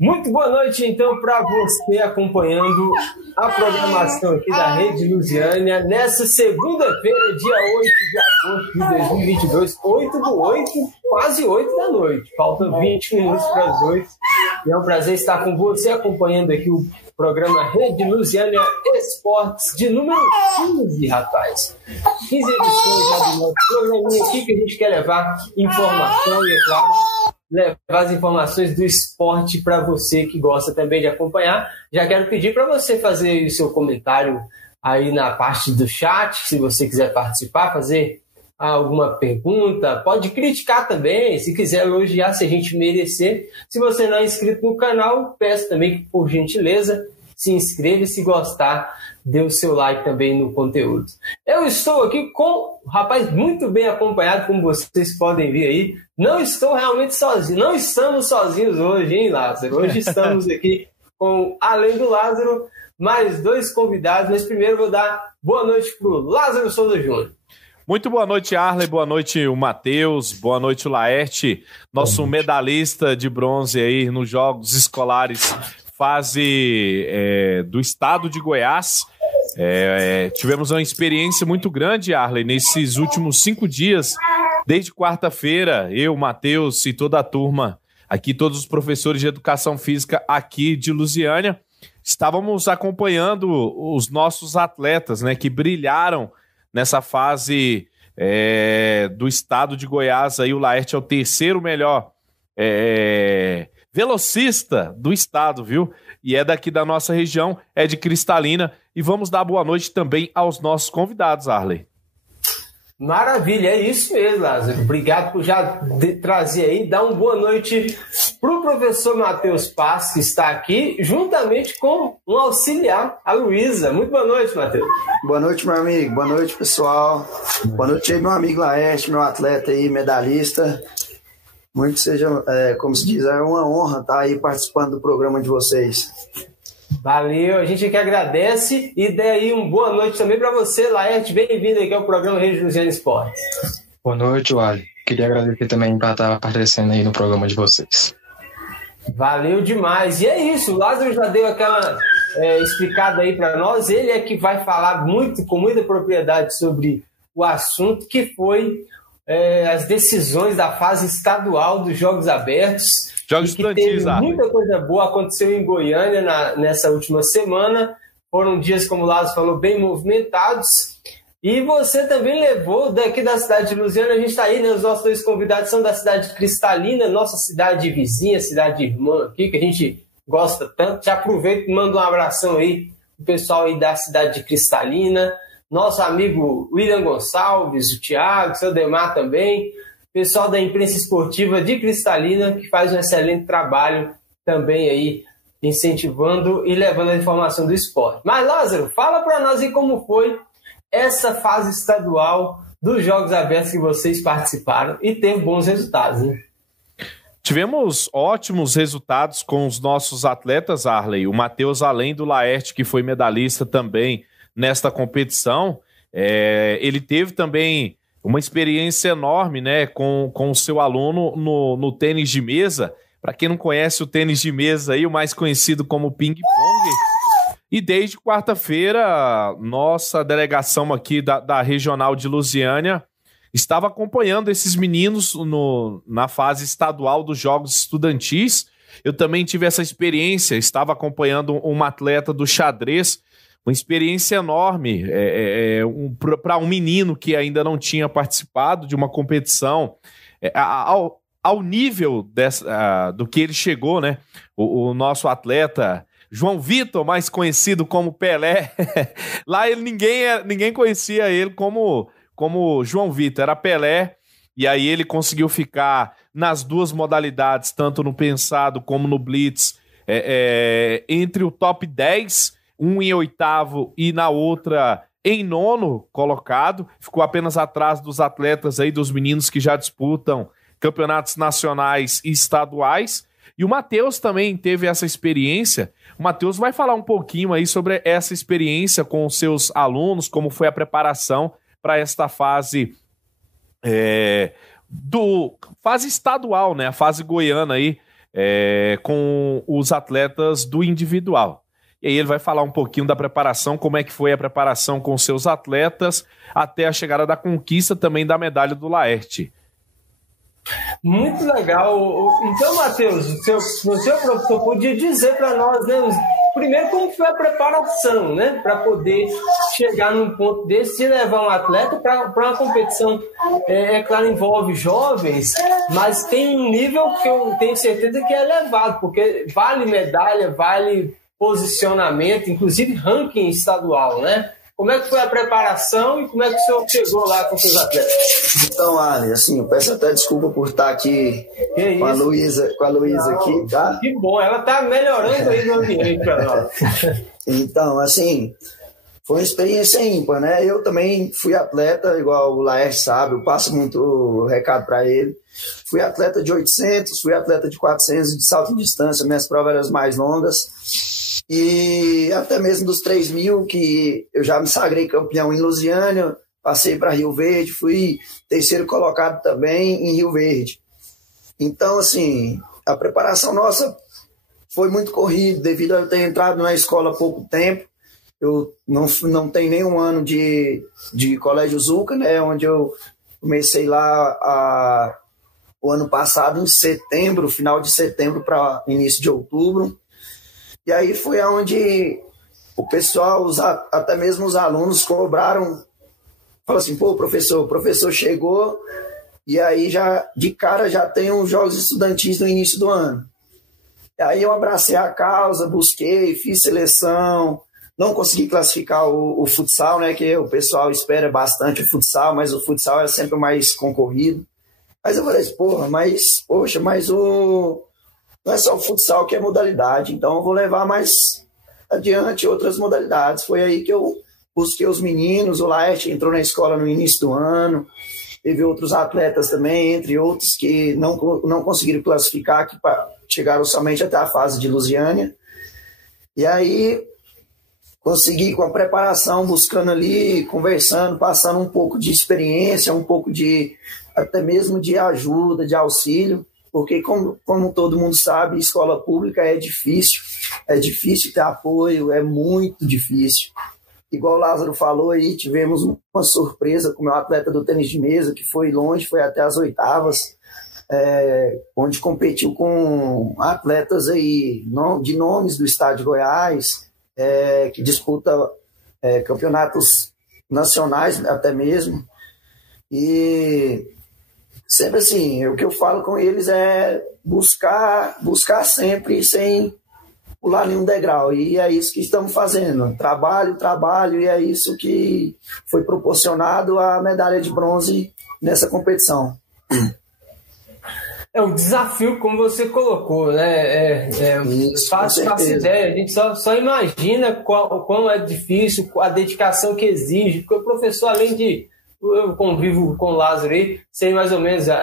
Muito boa noite, então, para você acompanhando a programação aqui da Rede Lusiânia nessa segunda-feira, dia 8 de agosto de 2022, 8/8, quase 8 da noite. Faltam 20 minutos para as 8. E é um prazer estar com você acompanhando aqui o programa Rede Lusiânia Esportes de número 15, rapaz. 15 edições já do nosso programinha aqui que a gente quer levar informação e, é claro, levar as informações do esporte para você que gosta também de acompanhar. Já quero pedir para você fazer o seu comentário aí na parte do chat, se você quiser participar, fazer alguma pergunta, pode criticar também, se quiser elogiar, se a gente merecer. Se você não é inscrito no canal, peço também que, por gentileza, se inscreva e, se gostar, dê o seu like também no conteúdo. Eu estou aqui com um rapaz muito bem acompanhado, como vocês podem ver aí. Não estou realmente sozinho, não estamos sozinhos hoje, hein, Lázaro? Hoje estamos aqui com, além do Lázaro, mais dois convidados, mas primeiro vou dar boa noite para o Lázaro Souza Júnior. Muito boa noite, Arley, boa noite o Matheus, boa noite o Laerte, nosso medalhista de bronze aí nos Jogos Escolares, fase do estado de Goiás. Tivemos uma experiência muito grande, Arley, nesses últimos 5 dias, desde quarta-feira, eu, Matheus e toda a turma, aqui todos os professores de educação física aqui de Lusiânia, estávamos acompanhando os nossos atletas, né, que brilharam nessa fase do estado de Goiás. Aí o Laerte é o terceiro melhor velocista do estado, viu? E é daqui da nossa região, é de Cristalina. E vamos dar boa noite também aos nossos convidados, Arley. Maravilha, é isso mesmo, Lázaro. Obrigado por já trazer aí, dar uma boa noite para o professor Matheus Paz, que está aqui, juntamente com um auxiliar, a Luísa. Muito boa noite, Matheus. Boa noite, meu amigo. Boa noite, pessoal. Boa noite aí, meu amigo Laerte, meu atleta aí, medalhista. Muito seja, como se diz, é uma honra estar aí participando do programa de vocês. Valeu, a gente que agradece e daí uma boa noite também para você, Laerte. Bem-vindo aqui ao programa Rede Lusiânia Esportes. Boa noite, Wally. Queria agradecer também por estar aparecendo aí no programa de vocês. Valeu demais. E é isso, o Lázaro já deu aquela explicada aí para nós. Ele é que vai falar com muita propriedade sobre o assunto, que foi as decisões da fase estadual dos Jogos Abertos. Jogos estudantis, muita coisa boa aconteceu em Goiânia nessa última semana. Foram dias, como o Lázaro falou, bem movimentados. E você também levou daqui da cidade de Lusiânia. A gente está aí, né? Os nossos dois convidados são da cidade de Cristalina, nossa cidade vizinha, cidade irmã aqui, que a gente gosta tanto. Já aproveito e mando um abração aí pro pessoal aí da cidade de Cristalina. Nosso amigo William Gonçalves, o Thiago, o seu Demar também. Pessoal da imprensa esportiva de Cristalina, que faz um excelente trabalho também aí, incentivando e levando a informação do esporte. Mas, Lázaro, fala para nós aí como foi essa fase estadual dos Jogos Abertos que vocês participaram e teve bons resultados, né? Tivemos ótimos resultados com os nossos atletas, Arley. O Matheus, além do Laerte, que foi medalhista também nesta competição, ele teve também uma experiência enorme, né, com o seu aluno no tênis de mesa. Para quem não conhece o tênis de mesa aí, o mais conhecido como ping-pong. E desde quarta-feira, nossa delegação aqui da Regional de Lusiânia estava acompanhando esses meninos na fase estadual dos Jogos Estudantis. Eu também tive essa experiência, estava acompanhando uma atleta do xadrez, uma experiência enorme para um menino que ainda não tinha participado de uma competição, ao nível do que ele chegou, né? O nosso atleta João Vitor, mais conhecido como Pelé, lá ninguém conhecia ele como João Vitor, era Pelé, e aí ele conseguiu ficar nas duas modalidades, tanto no pensado como no blitz, entre o top 10, um em 8º e na outra em 9º colocado, ficou apenas atrás dos atletas aí, dos meninos que já disputam campeonatos nacionais e estaduais. E o Matheus também teve essa experiência. O Matheus vai falar um pouquinho aí sobre essa experiência com os seus alunos, como foi a preparação para esta fase fase estadual, né? A fase goiana aí, com os atletas do individual. E aí ele vai falar um pouquinho da preparação, como é que foi a preparação com seus atletas até a chegada da conquista também da medalha do Laerte. Muito legal. Então, Matheus, o seu professor podia dizer para nós, né, primeiro como foi a preparação, né, para poder chegar num ponto desse e levar um atleta para uma competição. Claro, envolve jovens, mas tem um nível que eu tenho certeza que é elevado, porque vale medalha, vale posicionamento, inclusive ranking estadual, né? Como é que foi a preparação e como é que o senhor chegou lá com seus atletas? Então, Ali, assim, eu peço até desculpa por estar aqui com a Luísa aqui, tá? Que bom, ela tá melhorando aí no ambiente para nós. Então, assim, foi uma experiência ímpar, né? Eu também fui atleta, igual o Laerte sabe, eu passo muito recado para ele. Fui atleta de 800, fui atleta de 400 de salto em distância, minhas provas eram as mais longas. E até mesmo dos 3.000, que eu já me sagrei campeão em Lusiânia, passei para Rio Verde, fui terceiro colocado também em Rio Verde. Então, assim, a preparação nossa foi muito corrida, devido a eu ter entrado na escola há pouco tempo. Eu não tenho nenhum ano de Colégio Zuca, né, onde eu comecei lá o ano passado, em setembro, final de setembro para início de outubro. E aí foi onde o pessoal, até mesmo os alunos cobraram, falaram assim, pô, o professor chegou e aí já de cara já tem os jogos estudantis no início do ano. E aí eu abracei a causa, busquei, fiz seleção, não consegui classificar o futsal, né, que o pessoal espera bastante o futsal, mas o futsal é sempre mais concorrido. Mas eu falei, mas não é só o futsal que é modalidade, então eu vou levar mais adiante outras modalidades. Foi aí que eu busquei os meninos, o Laerte entrou na escola no início do ano, teve outros atletas também, entre outros que não conseguiram classificar, que chegaram somente até a fase de Lusiânia. E aí consegui com a preparação, buscando ali, conversando, passando um pouco de experiência, um pouco de até mesmo de ajuda, de auxílio, porque como todo mundo sabe, escola pública é difícil ter apoio, é muito difícil. Igual o Lázaro falou aí, tivemos uma surpresa com o meu atleta do tênis de mesa, que foi longe, foi até as oitavas, onde competiu com atletas aí, de nomes do estado de Goiás, que disputa campeonatos nacionais até mesmo. E sempre assim, o que eu falo com eles é buscar sempre sem pular nenhum degrau. E é isso que estamos fazendo. Trabalho, e é isso que foi proporcionado a medalha de bronze nessa competição. É um desafio, como você colocou, né? Faço ideia, a gente só imagina quão é difícil, a dedicação que exige, porque o professor, além de... Eu convivo com o Lázaro aí, sei mais ou menos, não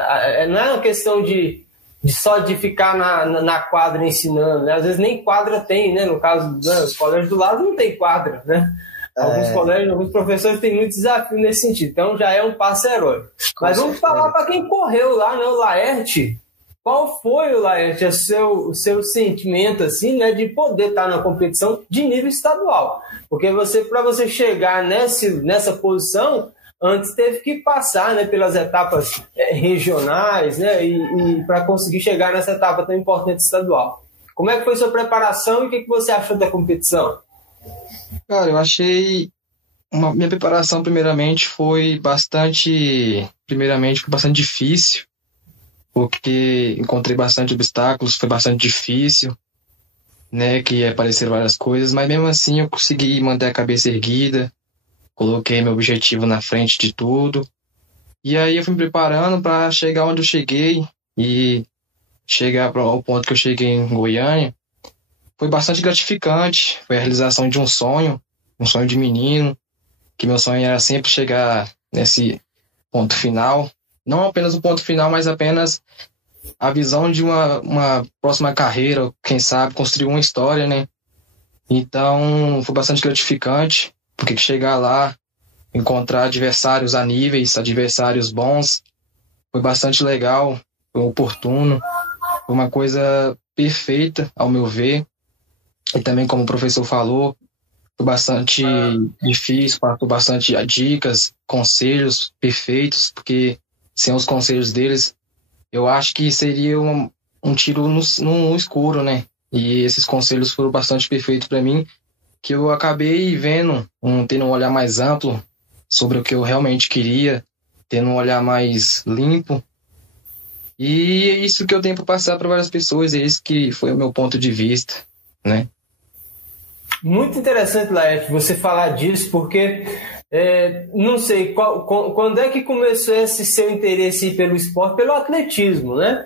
é uma questão de só de ficar na quadra ensinando, né? Às vezes nem quadra tem, né? No caso dos colégios do Lázaro não tem quadra, né? Alguns professores têm muito desafio nesse sentido, então já é um passo heróico. Mas vamos falar para quem correu lá, né? O Laerte. Qual foi, o Laerte, o seu sentimento assim, né, de poder estar na competição de nível estadual? Porque para você chegar nessa posição, antes teve que passar, né, pelas etapas regionais, né, e para conseguir chegar nessa etapa tão importante estadual. Como é que foi sua preparação e o que você achou da competição? Cara, eu achei... Minha preparação, primeiramente, foi bastante difícil, porque encontrei bastante obstáculos, foi bastante difícil, né, que apareceram várias coisas, mas mesmo assim eu consegui manter a cabeça erguida, coloquei meu objetivo na frente de tudo, e aí eu fui me preparando para chegar onde eu cheguei, e chegar ao ponto que eu cheguei em Goiânia. Foi bastante gratificante, foi a realização de um sonho de menino, que meu sonho era sempre chegar nesse ponto final, não apenas o ponto final, mas apenas a visão de uma próxima carreira, quem sabe construir uma história, né? Então foi bastante gratificante, porque chegar lá, encontrar adversários a níveis, adversários bons, foi bastante legal, foi oportuno. Foi uma coisa perfeita, ao meu ver. E também, como o professor falou, foi bastante difícil, passou bastante dicas, conselhos perfeitos, porque sem os conselhos deles, eu acho que seria um tiro no escuro, né? E esses conselhos foram bastante perfeitos para mim, que eu acabei vendo, tendo um olhar mais amplo sobre o que eu realmente queria, tendo um olhar mais limpo. E é isso que eu tenho para passar para várias pessoas, é isso que foi o meu ponto de vista, né? Muito interessante, Laerte, você falar disso, porque não sei quando é que começou esse seu interesse pelo esporte, pelo atletismo, né?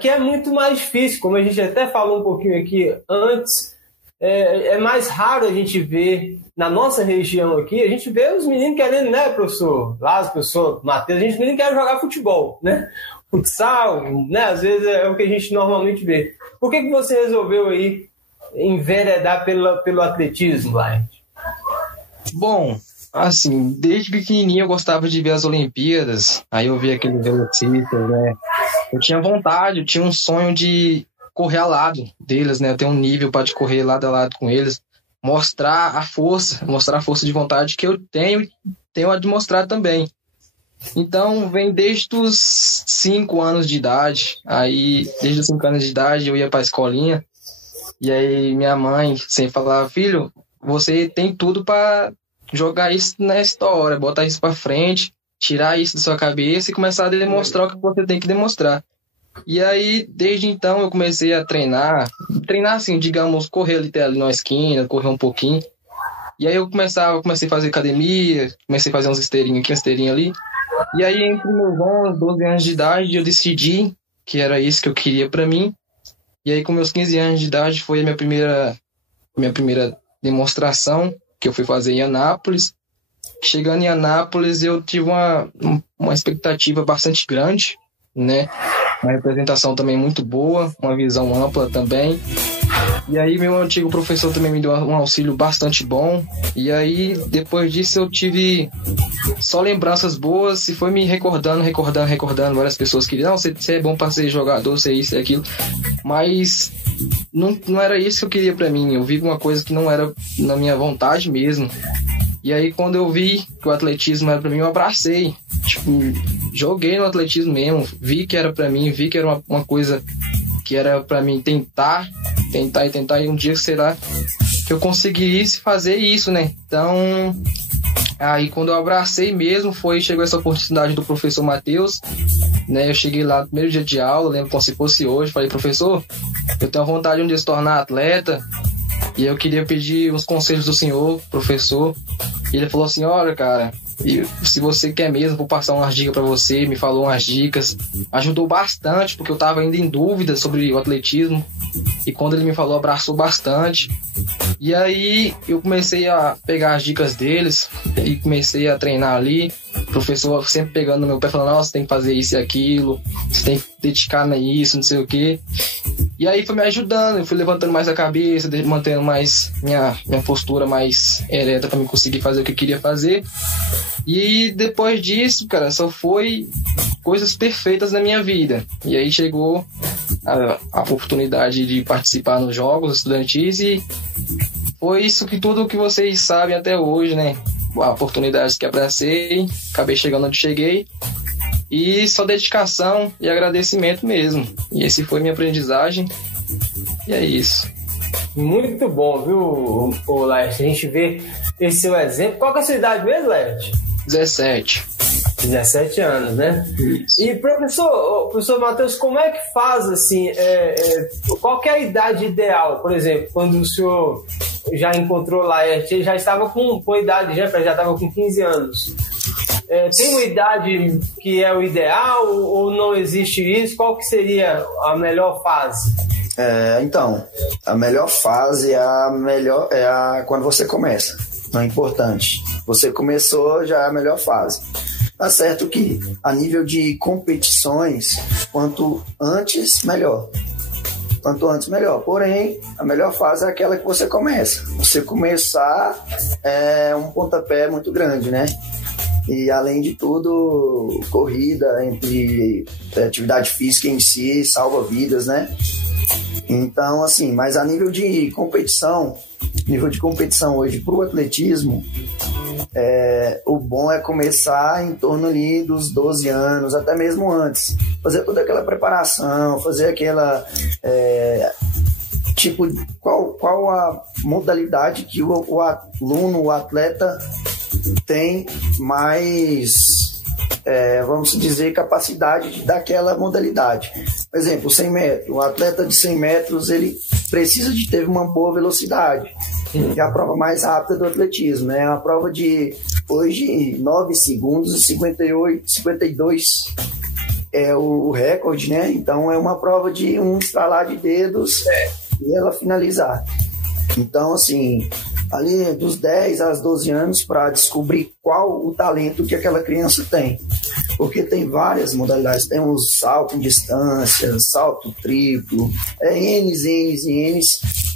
Que é muito mais difícil, como a gente até falou um pouquinho aqui antes. É mais raro a gente ver, na nossa região aqui, a gente vê os meninos querendo, né, professor Lázaro, professor Matheus, os meninos querem jogar futebol, né? Futsal, né? Às vezes é o que a gente normalmente vê. Por que você resolveu aí enveredar pelo atletismo, Laerte? Bom, assim, desde pequenininho eu gostava de ver as Olimpíadas, aí eu via aqueles velocistas, né? Eu tinha vontade, eu tinha um sonho de correr ao lado deles, né? Eu tenho um nível para correr lado a lado com eles, mostrar a força de vontade que eu tenho a demonstrar também. Então, vem desde os 5 anos de idade, aí desde os 5 anos de idade eu ia para a escolinha, e aí minha mãe sempre falava, filho, você tem tudo para jogar isso na história, botar isso para frente, tirar isso da sua cabeça e começar a demonstrar o que você tem que demonstrar. E aí, desde então, eu comecei a treinar assim, digamos, correr ali na esquina, correr um pouquinho. E aí eu comecei a fazer academia, comecei a fazer uns esteirinhos aqui, uma esteirinha ali. E aí, entre meus 11, 12 anos de idade, eu decidi que era isso que eu queria para mim. E aí, com meus 15 anos de idade, foi a minha primeira demonstração que eu fui fazer em Anápolis. Chegando em Anápolis, eu tive uma expectativa bastante grande, né? Uma representação também muito boa, uma visão ampla também. E aí meu antigo professor também me deu um auxílio bastante bom. E aí depois disso eu tive só lembranças boas e foi me recordando. Várias pessoas que não, você é bom para ser jogador, você é isso e aquilo. Mas não era isso que eu queria para mim. Eu vi uma coisa que não era na minha vontade mesmo. E aí quando eu vi que o atletismo era para mim, eu abracei. Tipo, joguei no atletismo mesmo, vi que era para mim, vi que era uma coisa que era para mim tentar, e um dia será que eu conseguisse fazer isso, né? Então, aí quando eu abracei mesmo, chegou essa oportunidade do professor Matheus, né? Eu cheguei lá no primeiro dia de aula, lembro como se fosse hoje, falei, professor, eu tenho vontade de se tornar atleta, e eu queria pedir uns conselhos do senhor, professor. E ele falou assim, olha, cara, se você quer mesmo, vou passar umas dicas para você. Me falou umas dicas, ajudou bastante, porque eu estava ainda em dúvida sobre o atletismo. E quando ele me falou, abraçou bastante. E aí eu comecei a pegar as dicas deles e comecei a treinar ali. O professor sempre pegando no meu pé, falando, você tem que fazer isso e aquilo, você tem que dedicar nisso, não sei o quê. E aí foi me ajudando, eu fui levantando mais a cabeça, mantendo mais minha postura mais ereta para me conseguir fazer o que eu queria fazer. E depois disso, cara, só foi coisas perfeitas na minha vida. E aí chegou a oportunidade de participar nos Jogos Estudantis e foi isso que tudo que vocês sabem até hoje, né? Oportunidades que abracei, acabei chegando onde cheguei. E só dedicação e agradecimento mesmo. E esse foi minha aprendizagem. E é isso. Muito bom, viu, Laerte? A gente vê esse seu exemplo. Qual que é a sua idade mesmo, Laerte? 17. 17 anos, né? Isso. E professor Matheus, como é que faz assim? Qual que é a idade ideal? Por exemplo, quando o senhor já encontrou Laerte, ele já estava com idade, já estava com 15 anos. Tem uma idade que é o ideal ou não existe isso? Qual que seria a melhor fase? Então, a melhor fase quando você começa. Não é importante. Você começou, já é a melhor fase. Tá certo que a nível de competições, quanto antes, melhor. Quanto antes, melhor. Porém, a melhor fase é aquela que você começa. Você começar é um pontapé muito grande, né? E, além de tudo, corrida, entre atividade física em si, salva vidas, né? Então, assim, mas a nível de competição hoje para o atletismo, o bom é começar em torno ali dos 12 anos, até mesmo antes. Fazer toda aquela preparação, fazer aquela... qual a modalidade que o aluno, o atleta tem mais, vamos dizer, capacidade daquela modalidade. Por exemplo, 100 metros. O atleta de 100 metros, ele precisa de ter uma boa velocidade. É a prova mais rápida do atletismo, né? É uma prova de, hoje, 9 segundos e 52 é o recorde, né? Então, é uma prova de um estralar de dedos e ela finalizar. Então, assim, ali dos 10 aos 12 anos, para descobrir qual o talento que aquela criança tem. Porque tem várias modalidades, tem um salto em distância, salto triplo, N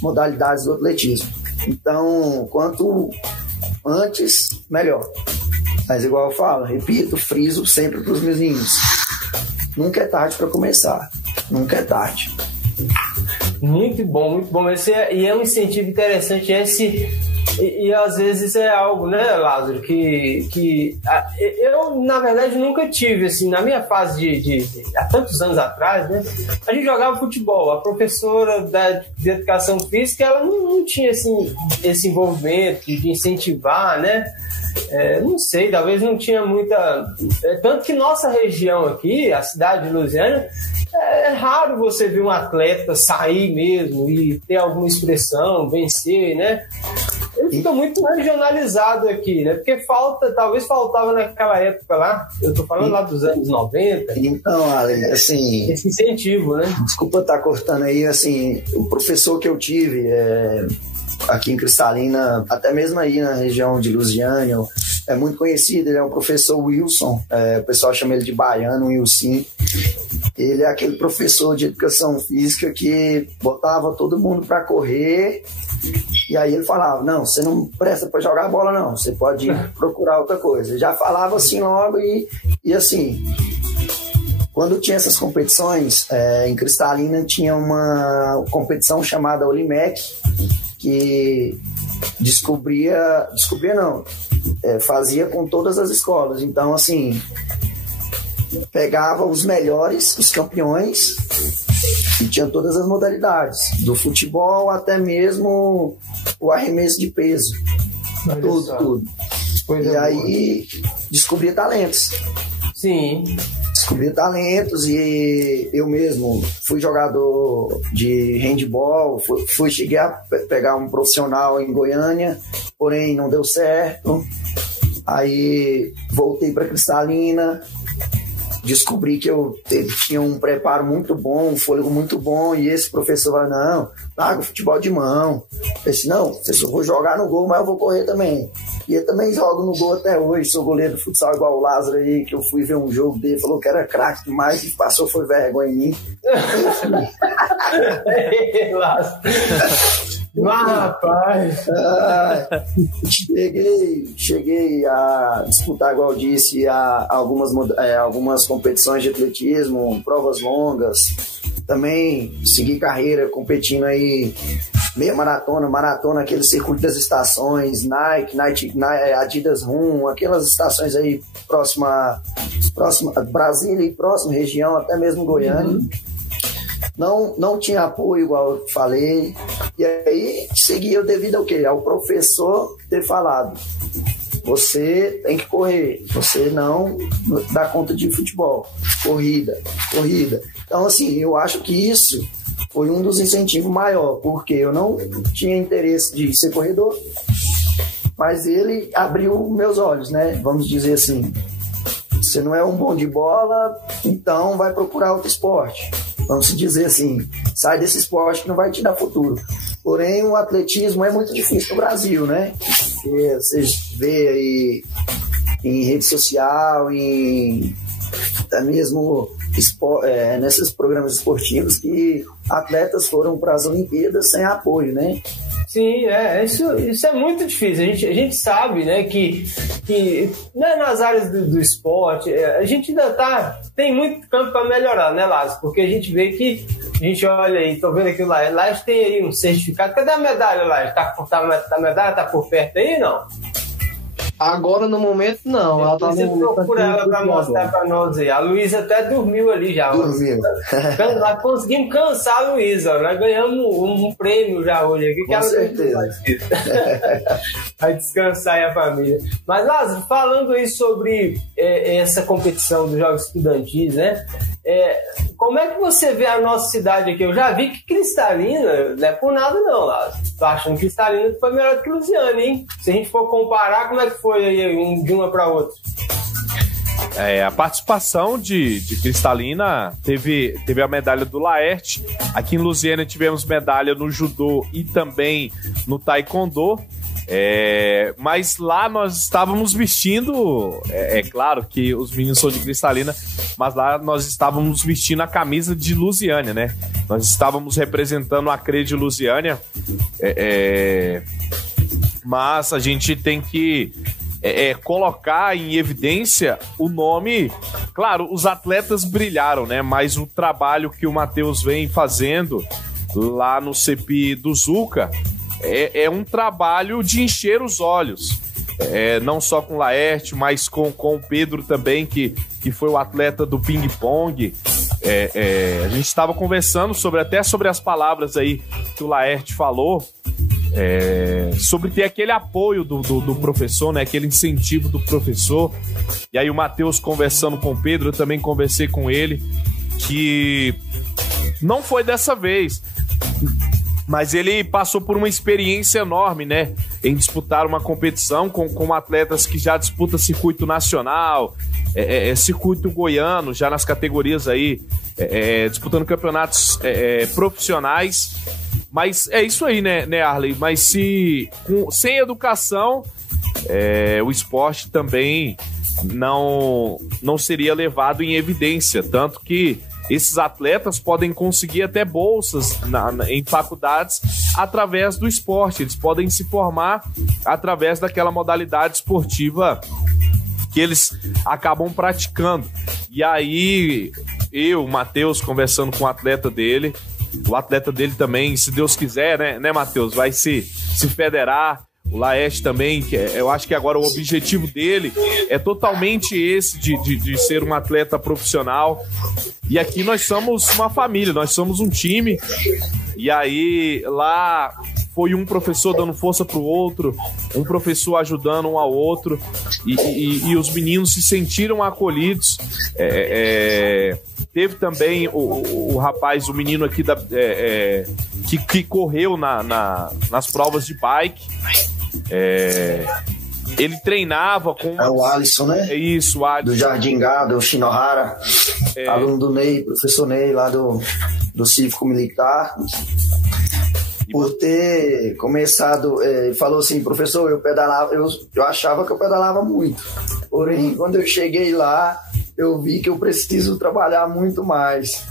modalidades do atletismo. Então, quanto antes, melhor. Mas igual eu falo, repito, friso sempre para os meus nunca é tarde para começar, nunca é tarde. Muito bom, muito bom. E é um incentivo interessante e às vezes é algo, né, Lázaro, que eu, na verdade, nunca tive, assim, na minha fase há tantos anos atrás, né, a gente jogava futebol, a professora de educação física, ela não tinha, assim, esse envolvimento de incentivar, né, não sei, talvez não tinha muita... tanto que nossa região aqui, a cidade de Lusiânia, é raro você ver um atleta sair mesmo e ter alguma expressão, vencer, né? Ele fica muito regionalizado aqui, né? Porque talvez faltava naquela época lá, eu tô falando lá dos anos 90. Então, Ale, assim... esse incentivo, né? Desculpa estar cortando aí, assim, o professor que eu tive aqui em Cristalina, até mesmo aí na região de Lusiânia, é muito conhecido, ele é um professor Wilson, o pessoal chama ele de Baiano, Wilson. Ele é aquele professor de educação física que botava todo mundo para correr, e aí ele falava, não, você não presta para jogar bola não, você pode procurar outra coisa. Ele já falava assim logo e assim, quando tinha essas competições, em Cristalina tinha uma competição chamada Olimec, que fazia com todas as escolas. Então, assim, pegava os melhores, os campeões, e tinha todas as modalidades, do futebol até mesmo o arremesso de peso, tudo. E aí descobria talentos. Sim. Descobri talentos e eu mesmo fui jogador de handball, cheguei a pegar um profissional em Goiânia, porém não deu certo. Aí voltei para Cristalina, descobri que eu tinha um preparo muito bom, um fôlego muito bom, e esse professor falou, não, larga o futebol de mão. Eu disse, não, eu vou jogar no gol, mas eu vou correr também. E eu também jogo no gol até hoje, sou goleiro de futsal igual o Lázaro aí, que eu fui ver um jogo dele, falou que era craque demais, e passou, foi vergonha em mim. Lázaro. Mas, rapaz, cheguei a disputar, igual eu disse, algumas competições de atletismo, provas longas. Também segui carreira competindo aí, meia maratona, aquele circuito das estações, Nike, Adidas Rum, aquelas estações aí próxima Brasília e próxima região, até mesmo Goiânia. Não tinha apoio, igual eu falei, e aí seguia devido ao quê? Ao professor ter falado, você tem que correr, você não dá conta de futebol, corrida. Então, assim, eu acho que isso foi um dos incentivos maiores, porque eu não tinha interesse de ser corredor, mas ele abriu meus olhos, né? Vamos dizer assim, você não é um bom de bola, então vai procurar outro esporte. Vamos dizer assim, sai desse esporte que não vai te dar futuro. Porém, o atletismo é muito difícil no Brasil, né? Porque você vê aí em rede social, até mesmo nesses programas esportivos, que atletas foram para as Olimpíadas sem apoio, né? Sim, isso é muito difícil. A gente sabe, né, que né, nas áreas do esporte, a gente ainda tem muito campo para melhorar, né, Lázaro? Porque a gente vê que, a gente olha aí, tô vendo aqui o Laércio tem aí um certificado. Cadê a medalha, Laércio? A medalha tá por perto aí, não? Agora, no momento, não. Ela tá Você procura ela para mostrar para nós aí. A Luísa até dormiu ali já. Dormiu. Nós conseguimos cansar a Luísa. Nós ganhamos um prêmio já hoje aqui. Com certeza. Vai descansar aí a família. Mas, Lázaro, falando aí sobre essa competição dos Jogos Estudantis, né? Como é que você vê a nossa cidade aqui? Eu já vi que Cristalina não é por nada não, Lázaro. Tô achando que Cristalina foi melhor que Lusiânia, hein? Se a gente for comparar, como é que foi aí de uma para outra? A participação de Cristalina teve a medalha do Laerte. Aqui em Lusiânia tivemos medalha no judô e também no taekwondo. Mas lá nós estávamos vestindo, claro que os meninos são de Cristalina, mas lá nós estávamos vestindo a camisa de Lusiânia, né? Nós estávamos representando a CRE de Lusiânia, mas a gente tem que colocar em evidência o nome. Claro, os atletas brilharam, né? Mas o trabalho que o Matheus vem fazendo lá no CEPI do Zuca é um trabalho de encher os olhos, não só com o Laerte, mas com o Pedro também, que foi o atleta do ping-pong. A gente estava conversando até sobre as palavras aí que o Laerte falou, sobre ter aquele apoio do professor, né, aquele incentivo do professor. E aí o Matheus conversando com o Pedro, eu também conversei com ele, que não foi dessa vez, mas ele passou por uma experiência enorme, né, em disputar uma competição com atletas que já disputam circuito nacional, circuito goiano, já nas categorias aí, disputando campeonatos profissionais. Mas é isso aí, né, Arley? Mas sem educação, o esporte também não seria levado em evidência, tanto que esses atletas podem conseguir até bolsas em faculdades através do esporte. Eles podem se formar através daquela modalidade esportiva que eles acabam praticando. E aí, o Matheus, conversando com o atleta dele também, se Deus quiser, né, Matheus, vai se federar. O Laerte também, eu acho que agora o objetivo dele é totalmente esse, de ser um atleta profissional. E aqui nós somos uma família, nós somos um time. E aí lá foi um professor dando força pro outro, um professor ajudando um ao outro, e os meninos se sentiram acolhidos. Teve também o rapaz, o menino aqui que correu nas provas de bike. Ele treinava com... o Alisson, né? Isso, o Alisson. Do Jardim Gado, o Shinohara, aluno do Ney, professor Ney, lá do Cívico Militar. Por ter começado, falou assim, professor, eu achava que eu pedalava muito. Porém, quando eu cheguei lá, eu vi que eu preciso trabalhar muito mais.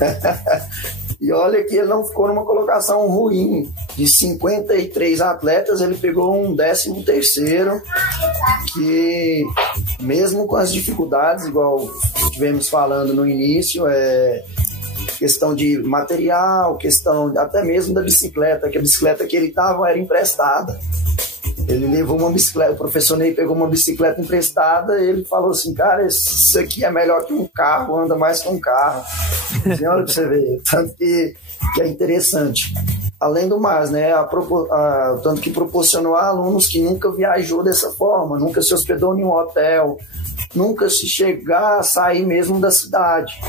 E olha que ele não ficou numa colocação ruim. De 53 atletas, ele pegou um 13º, que mesmo com as dificuldades, igual estivemos falando no início, questão de material, questão até mesmo da bicicleta, que a bicicleta que ele estava era emprestada. Ele levou uma bicicleta, o professor Ney pegou uma bicicleta emprestada e ele falou assim, cara, isso aqui é melhor que um carro, anda mais que um carro. Assim, olha pra você ver, tanto que é interessante. Além do mais, né, tanto que proporcionou a alunos que nunca viajou dessa forma, nunca se hospedou em um hotel, nunca se chegar a sair mesmo da cidade.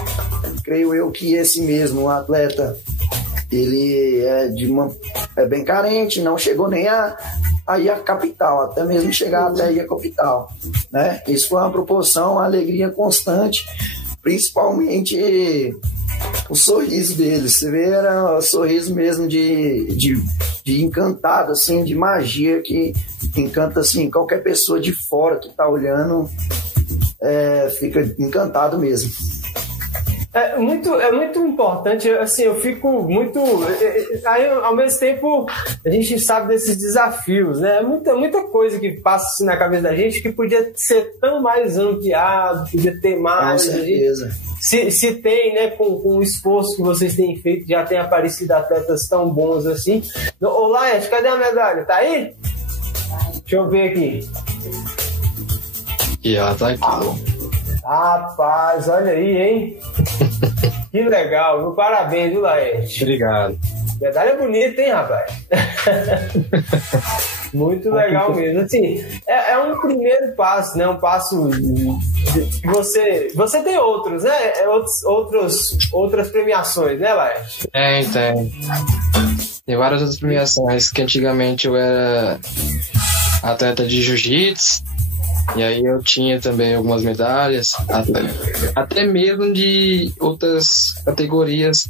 Creio eu que esse mesmo atleta, ele é bem carente, não chegou nem a ir à capital, até mesmo chegar até ir à capital, né? Isso foi uma proporção, uma alegria constante, principalmente o sorriso dele. Você vê, era um sorriso mesmo de encantado, assim, de magia, que encanta, assim, qualquer pessoa de fora que tá olhando, fica encantado mesmo. É muito importante, assim, eu fico muito... Aí, ao mesmo tempo, a gente sabe desses desafios, né? Muita coisa que passa assim, na cabeça da gente que podia ser tão mais ampliado, podia ter mais... Com certeza. Se tem, né, com o esforço que vocês têm feito, já tem aparecido atletas tão bons assim. Ô, Laerte, cadê a medalha? Tá aí? Deixa eu ver aqui. E ela tá aqui. Rapaz, olha aí, hein? Que legal, viu? Parabéns, viu, Laerte? Obrigado. Medalha bonita, hein, rapaz? Muito legal mesmo. Assim, é um primeiro passo, né? Um passo que você tem outros, né? Outras premiações, né, Laerte? Tem. Tem várias outras premiações que antigamente eu era atleta de jiu-jitsu. E aí eu tinha também algumas medalhas, até mesmo de outras categorias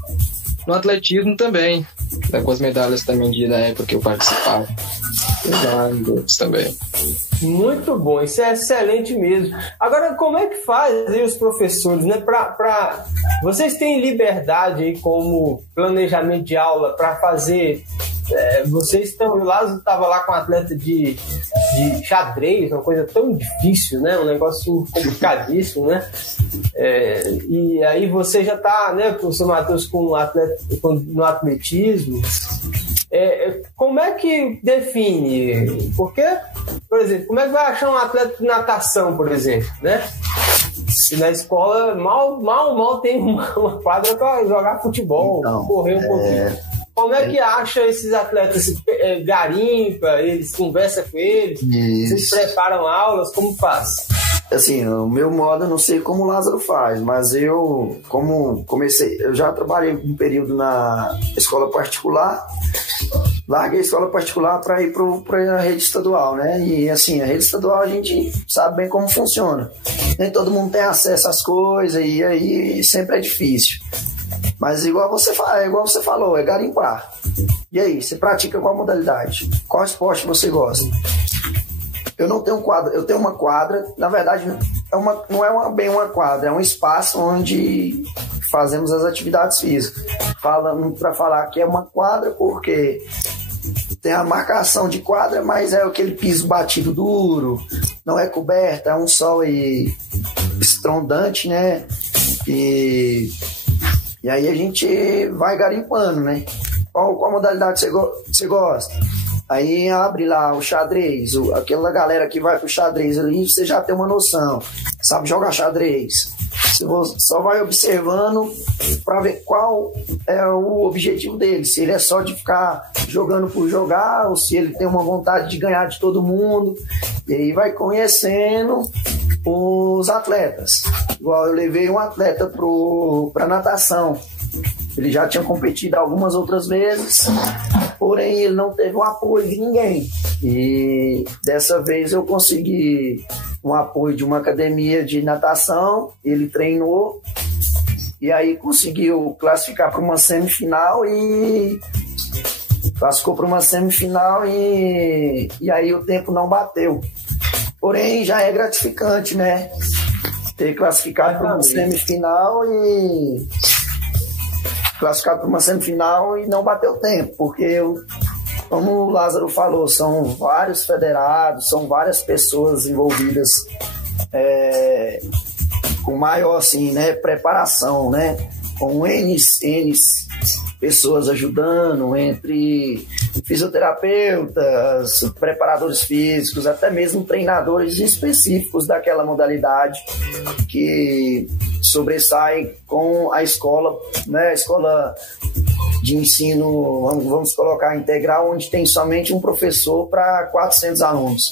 no atletismo também, algumas medalhas também da época que eu participava. Outros também. Muito bom, isso é excelente mesmo. Agora, como é que faz aí os professores, né? Vocês têm liberdade aí como planejamento de aula para fazer... vocês estão... O Lázaro estava lá com um atleta de xadrez, uma coisa tão difícil, né? Um negócio complicadíssimo, né? E aí você já está, né, professor Matheus, no atletismo. Como é que define? Porque, por exemplo, como é que vai achar um atleta de natação, por exemplo, né? Se na escola mal tem uma quadra para jogar futebol, então, correr um pouquinho. Como é que acha esses atletas? Garimpa, eles conversam com eles? Isso. Vocês preparam aulas? Como faz? Assim, o meu modo, eu não sei como o Lázaro faz, mas eu, como comecei, eu já trabalhei um período na escola particular, larguei a escola particular para ir para a rede estadual, né? E assim, a rede estadual a gente sabe bem como funciona. Nem todo mundo tem acesso às coisas e aí sempre é difícil. Mas igual você falou, é garimpar. E aí, você pratica qual modalidade? Qual esporte você gosta? Eu não tenho quadra, eu tenho uma quadra, na verdade não é bem uma quadra, é um espaço onde fazemos as atividades físicas. Para falar que é uma quadra porque tem a marcação de quadra, mas é aquele piso batido duro, não é coberta, é um sol aí estrondante, né? E aí a gente vai garimpando, né? Qual modalidade você gosta? Aí abre lá o xadrez, aquela galera que vai pro xadrez ali, você já tem uma noção, sabe jogar xadrez. Você só vai observando para ver qual é o objetivo dele, se ele é só de ficar jogando por jogar, ou se ele tem uma vontade de ganhar de todo mundo. E aí vai conhecendo os atletas. Igual eu levei um atleta para natação. Ele já tinha competido algumas outras vezes, porém ele não teve o apoio de ninguém. E dessa vez eu consegui um apoio de uma academia de natação, ele treinou e aí conseguiu classificar para uma semifinal e aí o tempo não bateu. Porém já é gratificante, né? Ter classificado para uma semifinal e não bateu tempo, porque como o Lázaro falou, são vários federados, são várias pessoas envolvidas com maior assim, né, preparação, né, com N pessoas ajudando, entre fisioterapeutas, preparadores físicos, até mesmo treinadores específicos daquela modalidade que sobressai com a escola, né, a escola de ensino, vamos colocar integral, onde tem somente um professor para 400 alunos.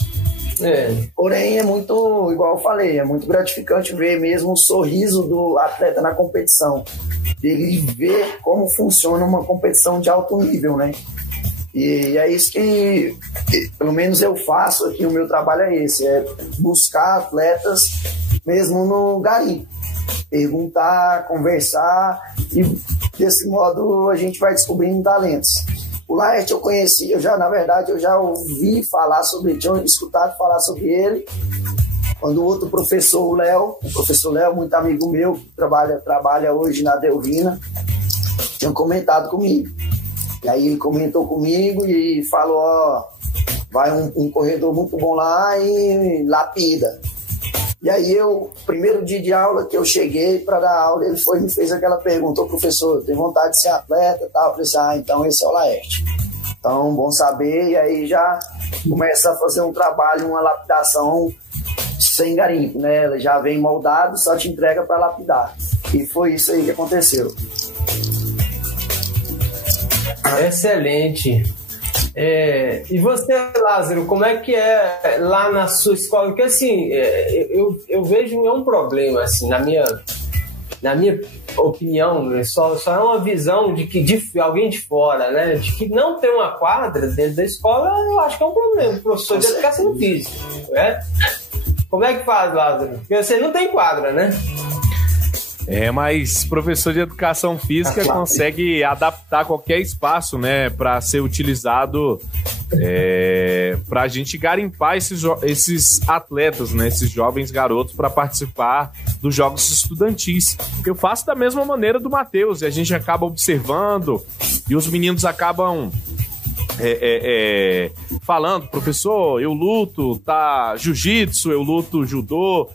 Porém, é muito, igual eu falei, é muito gratificante ver mesmo o sorriso do atleta na competição, dele ver como funciona uma competição de alto nível, né? E é isso que, pelo menos eu faço aqui, o meu trabalho é esse, é buscar atletas mesmo no garimpo, perguntar, conversar, e desse modo a gente vai descobrindo talentos. O Laerte eu conheci, na verdade eu já ouvi falar sobre ele, tinha escutado falar sobre ele, quando o outro professor, o professor Léo, muito amigo meu, que trabalha hoje na Delvina, tinha comentado comigo. E aí ele comentou comigo e falou, ó, vai um corredor muito bom lá e lapida. E aí primeiro dia de aula que eu cheguei para dar aula, ele me fez aquela pergunta, ô professor, tem vontade de ser atleta e tal? Eu falei assim, então esse é o Laerte. Então, bom saber, e aí já começa a fazer um trabalho, uma lapidação sem garimpo, né? Ela já vem moldado, só te entrega para lapidar. E foi isso aí que aconteceu. Excelente. E você, Lázaro, como é que é lá na sua escola? Porque assim, eu vejo um problema, assim, na minha opinião, só é uma visão de alguém de fora, né? De que não ter uma quadra dentro da escola, eu acho que é um problema. O professor de educação física, né? Como é que faz, Lázaro? Porque você não tem quadra, né? Mas professor de educação física consegue adaptar qualquer espaço, né, para ser utilizado para a gente garimpar esses atletas, né, esses jovens garotos para participar dos jogos estudantis. Eu faço da mesma maneira do Matheus, e a gente acaba observando e os meninos acabam falando, professor, eu luto jiu-jitsu, eu luto judô,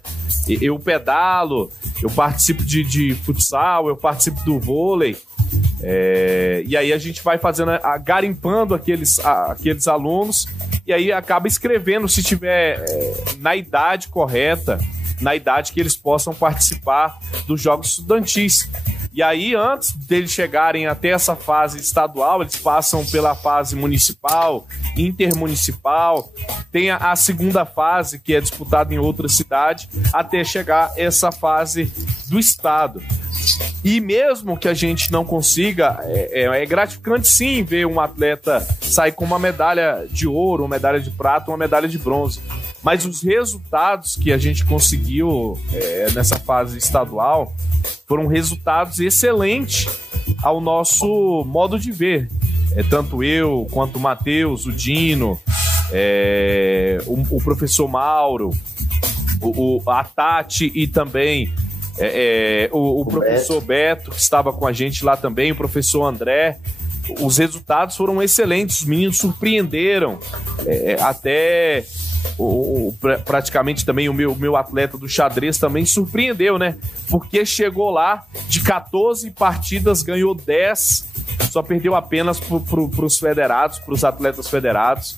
eu pedalo, eu participo de futsal, eu participo do vôlei, e aí a gente vai fazendo, garimpando aqueles alunos, e aí acaba escrevendo se tiver na idade correta, na idade que eles possam participar dos jogos estudantis. E aí, antes deles chegarem até essa fase estadual, eles passam pela fase municipal, intermunicipal, tem a segunda fase, que é disputada em outra cidade, até chegar essa fase do estado. E mesmo que a gente não consiga, é gratificante sim ver um atleta sair com uma medalha de ouro, uma medalha de prata, uma medalha de bronze. Mas os resultados que a gente conseguiu nessa fase estadual foram resultados excelentes ao nosso modo de ver. Tanto eu, quanto o Matheus, o Dino, o professor Mauro, a Tati e também o professor Beto, que estava com a gente lá também, o professor André. Os resultados foram excelentes, os meninos surpreenderam, até praticamente também o meu atleta do xadrez também surpreendeu, né? Porque chegou lá, de 14 partidas ganhou 10, só perdeu apenas pros federados, pros atletas federados.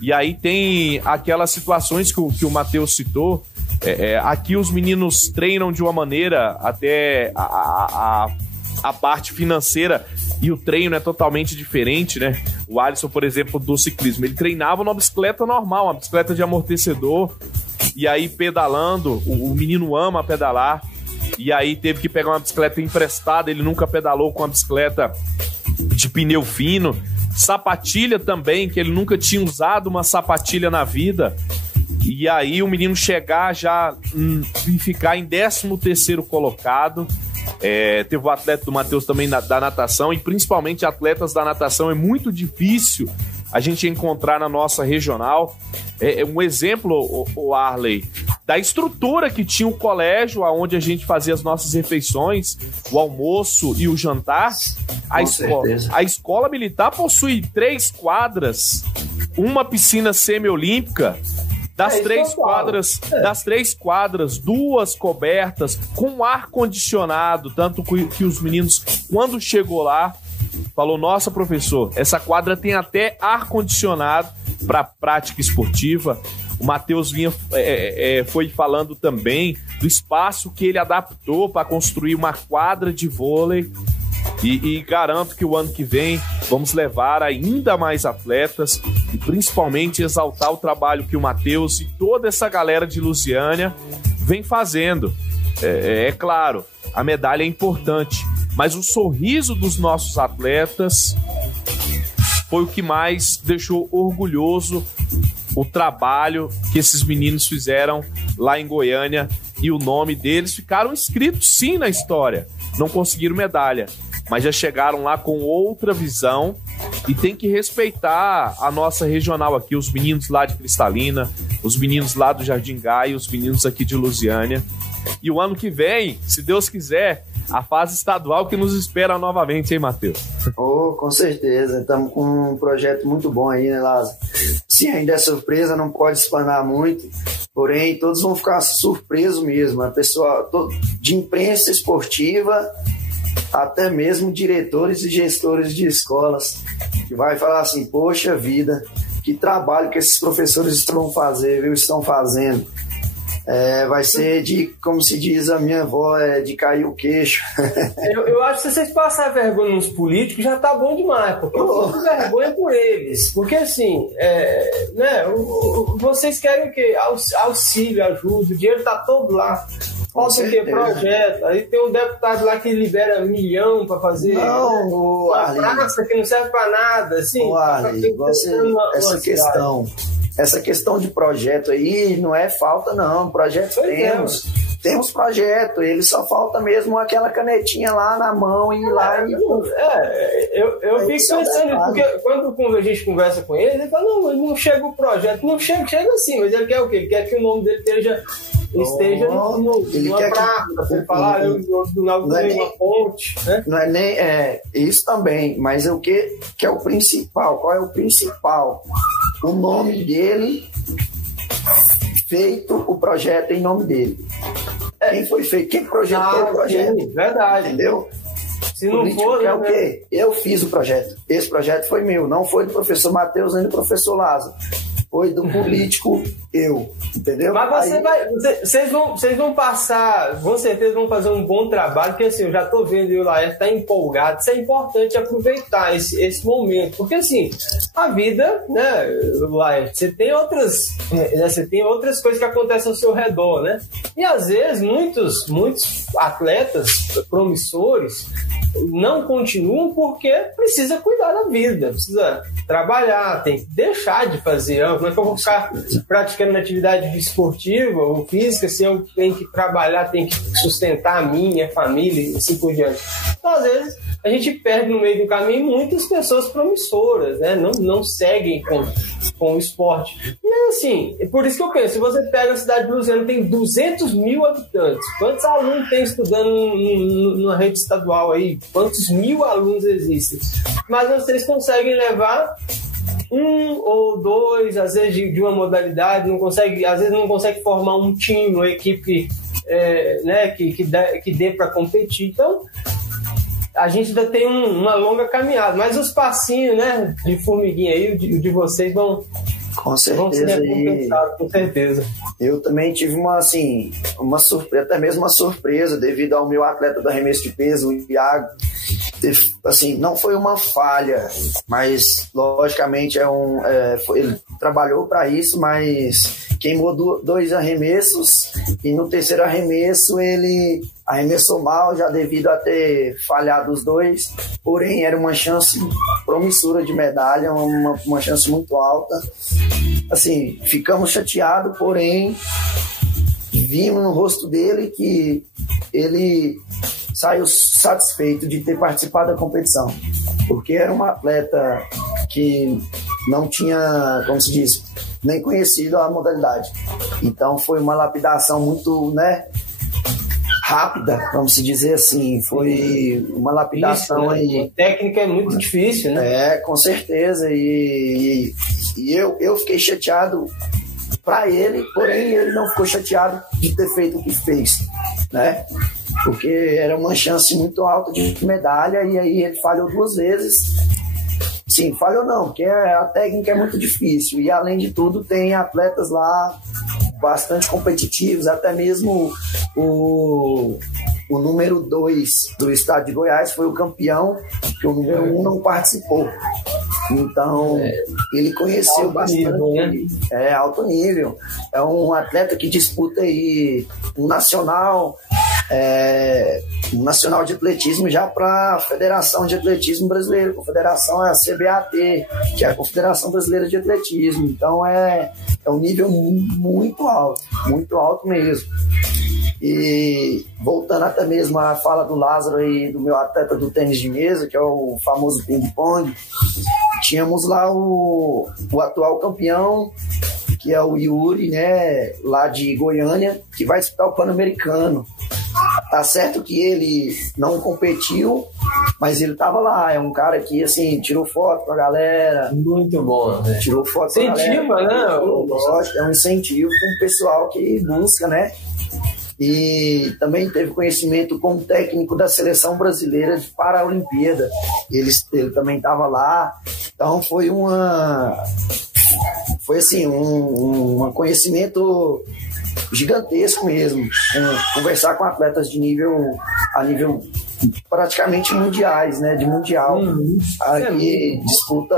E aí tem aquelas situações que o Matheus citou. Aqui os meninos treinam de uma maneira, até a parte financeira e o treino é totalmente diferente, né? O Alisson, por exemplo, do ciclismo, ele treinava numa bicicleta normal, uma bicicleta de amortecedor, e aí pedalando, o menino ama pedalar, e aí teve que pegar uma bicicleta emprestada, ele nunca pedalou com uma bicicleta de pneu fino, sapatilha também, que ele nunca tinha usado uma sapatilha na vida. E aí o menino chegar já e ficar em 13º colocado. Teve o atleta do Matheus também da natação, e principalmente atletas da natação é muito difícil a gente encontrar na nossa regional. Um exemplo, o Arley, da estrutura que tinha o colégio, onde a gente fazia as nossas refeições, o almoço e o jantar. A escola militar possui 3 quadras, uma piscina semi-olímpica. Das 3 quadras, 2 cobertas, com ar-condicionado, tanto que os meninos, quando chegou lá, falou, nossa, professor, essa quadra tem até ar-condicionado para prática esportiva. O Matheus foi falando também do espaço que ele adaptou para construir uma quadra de vôlei. E garanto que o ano que vem vamos levar ainda mais atletas e principalmente exaltar o trabalho que o Matheus e toda essa galera de Lusiânia vem fazendo. Claro, a medalha é importante, mas o sorriso dos nossos atletas foi o que mais deixou orgulhoso o trabalho que esses meninos fizeram lá em Goiânia, e o nome deles ficaram inscritos sim na história. Não conseguiram medalha, mas já chegaram lá com outra visão e tem que respeitar a nossa regional aqui, os meninos lá de Cristalina, os meninos lá do Jardim Gaia, os meninos aqui de Lusiânia. E o ano que vem, se Deus quiser, a fase estadual que nos espera novamente, hein, Matheus? Oh, com certeza. Estamos com um projeto muito bom aí, né, Lázaro? Sim, ainda é surpresa, não pode explanar muito, porém todos vão ficar surpresos mesmo. A pessoa de imprensa esportiva, até mesmo diretores e gestores de escolas, que vai falar assim, poxa vida, que trabalho que esses professores estão fazendo. Vai ser de, como se diz a minha avó, de cair o queixo. Eu acho que se vocês passarem vergonha nos políticos, já tá bom demais, porque eu fico vergonha por eles. Porque assim, né, vocês querem o quê? Auxílio, ajuda, o dinheiro tá todo lá. Falta o quê? Projeto. Aí tem um deputado lá que libera $1 milhão para fazer uma praça que não serve para nada. Assim, essa questão de projeto aí não é falta, não. Projeto temos projeto, ele só falta mesmo aquela canetinha lá na mão e ir lá e... Eu fico pensando, porque quando a gente conversa com ele, ele fala, não chega o projeto. Não chega assim, mas ele quer o quê? Ele quer que o nome dele esteja numa praça, você falar, eu inaugurei uma ponte, né? Não é nem isso também, mas o que é o principal? Qual é o principal? O nome dele, feito o projeto em nome dele. Quem foi feito? Quem projetou o projeto? Sim, verdade. Entendeu? Se não for, o quê? Eu fiz o projeto. Esse projeto foi meu, não foi do professor Matheus nem do professor Lázaro. Foi do político entendeu? Mas vocês vão passar, com certeza vão fazer um bom trabalho, porque assim, eu já tô vendo o Laerte tá empolgado, isso é importante aproveitar esse momento, porque assim, a vida, né, Laerte, você tem outras coisas que acontecem ao seu redor, né? E às vezes muitos atletas promissores não continuam porque precisa cuidar da vida, precisa trabalhar, tem que deixar de fazer. Como é que eu vou ficar praticando atividade esportiva ou física se eu tenho que trabalhar, tenho que sustentar a minha família e assim por diante? Então, às vezes, a gente perde no meio do caminho muitas pessoas promissoras, né? Não seguem com o esporte. E é assim, por isso que eu penso, se você pega a cidade de Lusiânia, tem 200 mil habitantes. Quantos alunos tem estudando na rede estadual aí? Quantos mil alunos existem? Mas vocês conseguem levar um ou dois, às vezes de uma modalidade, às vezes não consegue formar um time, uma equipe né, que dê para competir. Então, a gente ainda tem uma longa caminhada, mas os passinhos, né, de formiguinha aí, de vocês vão ser recompensados, com certeza. Eu também tive uma surpresa, até mesmo uma surpresa, devido ao meu atleta do arremesso de peso, o Iago. Assim, não foi uma falha, mas logicamente ele trabalhou para isso, mas queimou 2 arremessos e no terceiro arremesso ele arremessou mal, já devido a ter falhado os 2, porém era uma chance promissora de medalha, uma chance muito alta. Assim, ficamos chateados, porém vimos no rosto dele que ele saiu satisfeito de ter participado da competição, porque era um atleta que não tinha, como se diz, nem conhecido a modalidade. Então foi uma lapidação muito, né, rápida, vamos dizer assim. Foi uma lapidação aí. A técnica é muito difícil, né? Com certeza. E eu fiquei chateado para ele, porém ele não ficou chateado de ter feito o que fez, né? Porque era uma chance muito alta de medalha e aí ele falhou 2 vezes. Sim, falhou não, porque a técnica é muito difícil e além de tudo tem atletas lá bastante competitivos, até mesmo o número 2 do estado de Goiás foi o campeão, que o número 1 não participou. Então, ele conheceu bastante. Nível, alto nível. É um atleta que disputa aí um nacional de atletismo já para a Federação de Atletismo Brasileiro. A confederação é a CBAT, que é a Confederação Brasileira de Atletismo. Então, é um nível muito alto mesmo. E voltando até mesmo à fala do Lázaro aí, do meu atleta do tênis de mesa, que é o famoso ping-pong, tínhamos lá o atual campeão, que é o Yuri, né, lá de Goiânia, que vai disputar o Pan-Americano. Tá certo que ele não competiu, mas ele tava lá. É um cara que, assim, tirou foto com a galera. Muito bom, né? Tirou foto com a galera. Incentiva, né? Lógico, é um incentivo para o pessoal que busca, né? E também teve conhecimento como técnico da seleção brasileira de Paralimpíada. Ele também estava lá. Então foi assim, um conhecimento gigantesco mesmo, conversar com atletas a nível praticamente mundiais, né, de mundial. Aqui disputa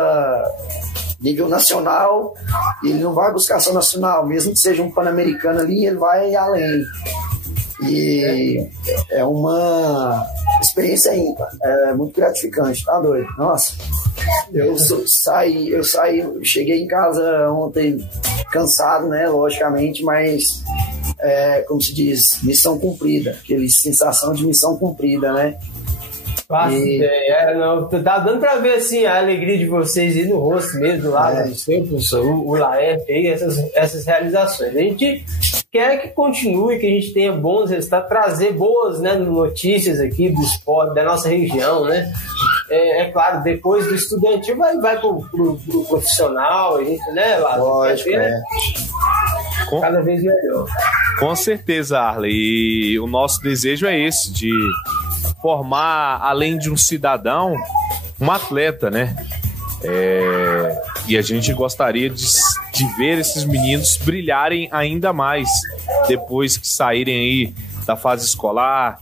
nível nacional, ele não vai buscar só nacional, mesmo que seja um pan-americano ali, ele vai além. E é uma experiência muito gratificante, tá doido? Nossa, eu cheguei em casa ontem cansado, né, logicamente, mas como se diz, missão cumprida, aquela sensação de missão cumprida, né? Não, tá dando pra ver assim a alegria de vocês aí no rosto mesmo, do lado do seu professor, o Laerte aí, essas realizações. A gente quer que continue, que a gente tenha bons resultados, trazer boas, né, notícias aqui do esporte, da nossa região, né? É claro, depois do estudantil vai pro profissional, a gente, né, Lázaro? Lógico, cada vez melhor. Com certeza, Arley. E o nosso desejo é esse, de formar, além de um cidadão, um atleta, né? E a gente gostaria de ver esses meninos brilharem ainda mais depois que saírem aí da fase escolar,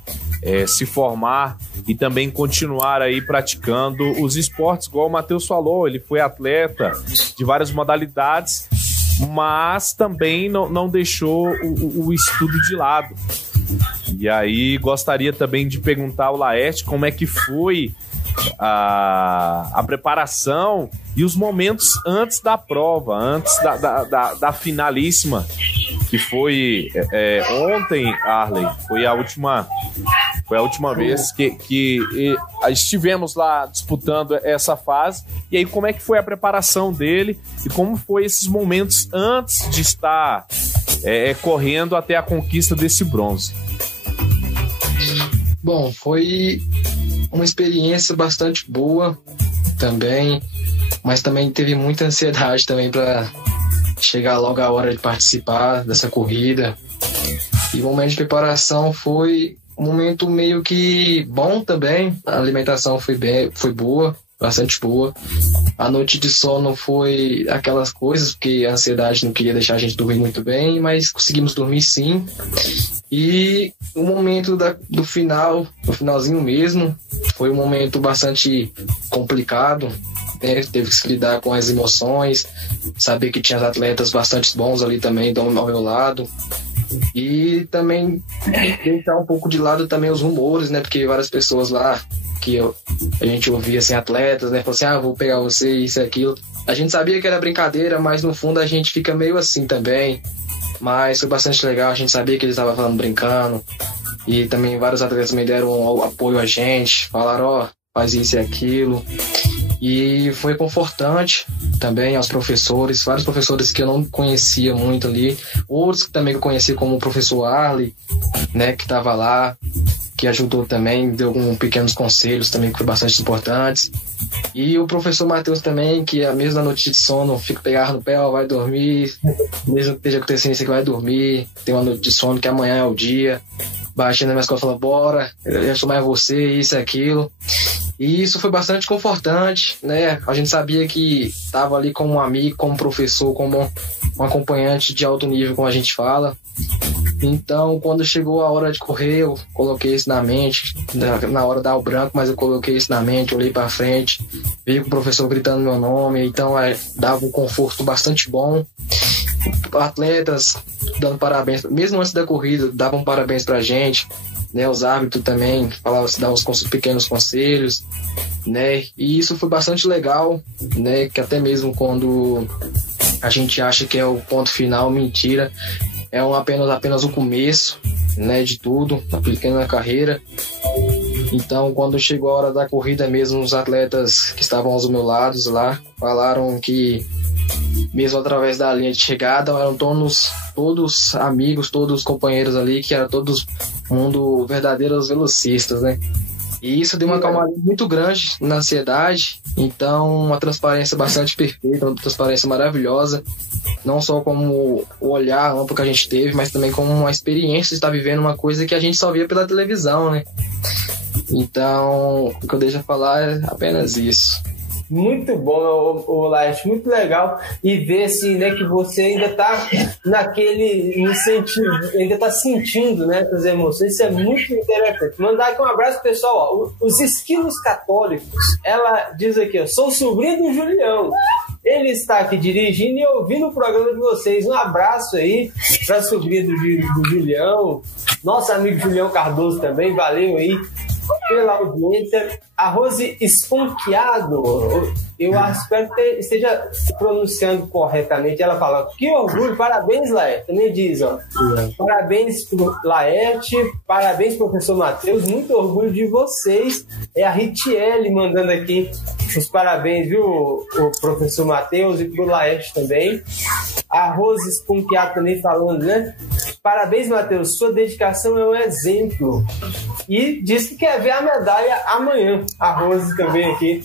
se formar e também continuar aí praticando os esportes, igual o Matheus falou. Ele foi atleta de várias modalidades, mas também não deixou o estudo de lado. E aí gostaria também de perguntar ao Laerte como é que foi a preparação e os momentos antes da prova, antes da finalíssima, que foi ontem, Arley, foi a última vez que estivemos lá disputando essa fase. E aí como é que foi a preparação dele e como foi esses momentos antes de estar correndo até a conquista desse bronze? Bom, foi uma experiência bastante boa também, mas também teve muita ansiedade também para chegar logo a hora de participar dessa corrida. E o momento de preparação foi um momento meio que bom também. A alimentação foi boa, bastante boa. A noite de sono foi aquelas coisas, porque a ansiedade não queria deixar a gente dormir muito bem, mas conseguimos dormir sim. E o momento do finalzinho mesmo, foi um momento bastante complicado, né? Teve que se lidar com as emoções, saber que tinha atletas bastante bons ali também ao meu lado. E também deixar um pouco de lado também os rumores, né? Porque várias pessoas lá que a gente ouvia, assim, atletas, né? Falaram assim, vou pegar você, isso e aquilo. A gente sabia que era brincadeira, mas no fundo a gente fica meio assim também. Mas foi bastante legal, a gente sabia que eles estavam falando brincando. E também vários atletas me deram apoio a gente, falaram, faz isso e aquilo. E foi confortante também aos professores, vários professores que eu não conhecia muito ali, outros que também eu conheci, como o professor Arley, né, que estava lá, que ajudou também, deu alguns pequenos conselhos também que foi bastante importantes. E o professor Matheus também, que mesmo na noite de sono, fica pegar no pé, vai dormir, mesmo que esteja acontecendo isso, que vai dormir, tem uma noite de sono que amanhã é o dia. Baixei na minha escola e falou, bora, eu sou mais você, isso e aquilo. E isso foi bastante confortante, né? A gente sabia que estava ali como um amigo, como professor, como um acompanhante de alto nível, como a gente fala. Então, quando chegou a hora de correr, eu coloquei isso na mente, na hora dar o branco, mas eu coloquei isso na mente, olhei para frente, vi o professor gritando meu nome, então dava um conforto bastante bom. Atletas dando parabéns, mesmo antes da corrida, davam parabéns pra gente, né? Os árbitros também falavam, davam os pequenos conselhos, né? E isso foi bastante legal, né? Que até mesmo quando a gente acha que é o ponto final, mentira, é apenas o começo, né? De tudo, uma pequena carreira. Então, quando chegou a hora da corrida mesmo, os atletas que estavam aos meus lados lá falaram que, mesmo através da linha de chegada, eram todos amigos, todos companheiros ali, que eram todos mundo verdadeiros velocistas, né? E isso deu uma calmaria muito grande na ansiedade. Então, uma transparência bastante perfeita, uma transparência maravilhosa, não só como o olhar amplo que a gente teve, mas também como uma experiência de estar vivendo uma coisa que a gente só via pela televisão, né? Então, o que eu deixo a falar é apenas isso. Muito bom, o Laerte, muito legal. E ver assim, né, que você ainda tá no sentido, ainda tá sentindo, né, as emoções. Isso é muito interessante. Mandar aqui um abraço, pessoal. Ó, os esquilos católicos, ela diz aqui, ó, sou sobrinho do Julião. Ele está aqui dirigindo e ouvindo o programa de vocês. Um abraço aí para a sobrinha do Julião, nosso amigo Julião Cardoso também. Valeu aí pela audiência. A Rose Esponqueado, eu espero que esteja pronunciando corretamente. Ela fala, que orgulho, parabéns, Laerte. Também diz, ó, parabéns pro Laerte, parabéns, professor Matheus, muito orgulho de vocês. É a Ritiele mandando aqui os parabéns, viu, o professor Matheus, e pro Laerte também. A Rose Esponqueado também falando, né? Parabéns, Matheus, sua dedicação é um exemplo. E disse que quer ver a medalha amanhã. A Rose também aqui